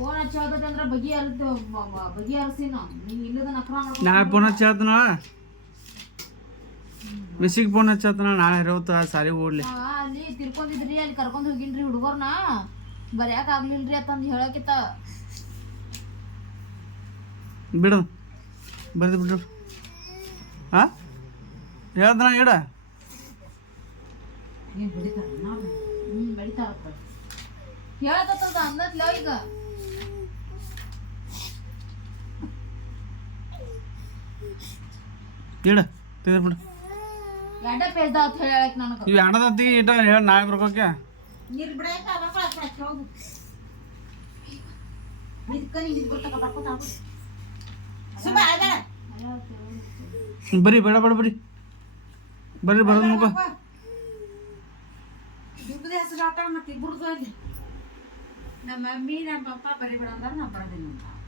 phone ಹಚ್ಚೋದೈತೆ ಅಂದ್ರೆ ಬಗೆಹರಿಸಿನ ನೀನು ಇಲ್ಲದ ನಕ್ರ ಮಾಡ್ಕೊಂಡು ನಾಳೆ ಫೋನ್ ಹಚ್ಚತನ ಮಿಸ್ಸಿಗೆ ಫೋನ್ ಹಚ್ಚತನ ನಾಳೆ ಇರೋತ ಸಾರಿ ಓಡ್ಲಿ ಅಲ್ಲಿ ತಿರ್ಕೊಂಡಿದ್ರಿ ಅಲ್ಲಿ ಕರ್ಕೊಂಡು ಹೋಗಿನ್ರಿ ಹುಡುಗರ್ನ ಬರ್ಯಾಕ ಆಗ್ಲಿಲ್ರಿ ಅಂತಂದು ಹೇಳಕಿತ್ತ ಬಿಡು ಬರ್ದು ಬಿಡು ಹಾಂ ಹೇಳ್ದನ ಇಡ ಬೆಳಿತಾರತ್ತ ಹೇಳತ್ತ ಅಂದತ್ಲ ಈಗ ಇಡ ತೆಗೆದು ಬಿಡು ಎಡ ಪೇಜ್ದ ಅಂತ ಹೇಳಕ್ ನನಗೆ ಇವು ಹಣದತ್ತಿ ಇಟ್ಟ ಹೇಳಿ ನಾಳೆ ಬರ್ಕೋಕೆ ನೀರು ಬಿಡಕ ಹೋಗು ಬರೀ ಬೇಡ ಬೇಡ ಬರೀ ಬರ್ರಿ ಬರೋದು ಮುಖ ಹೆಸರು ಮತ್ತೆ ಇಬ್ಬರದು ಅಲ್ಲಿ ನಮ್ಮ ಮಮ್ಮಿ ನಮ್ಮ ಪಪ್ಪ ಬರೀ ಬೇಡ ಅಂದ್ರೆ ನಾ ಬರೋದಿಲ್ಲ ಅಂತ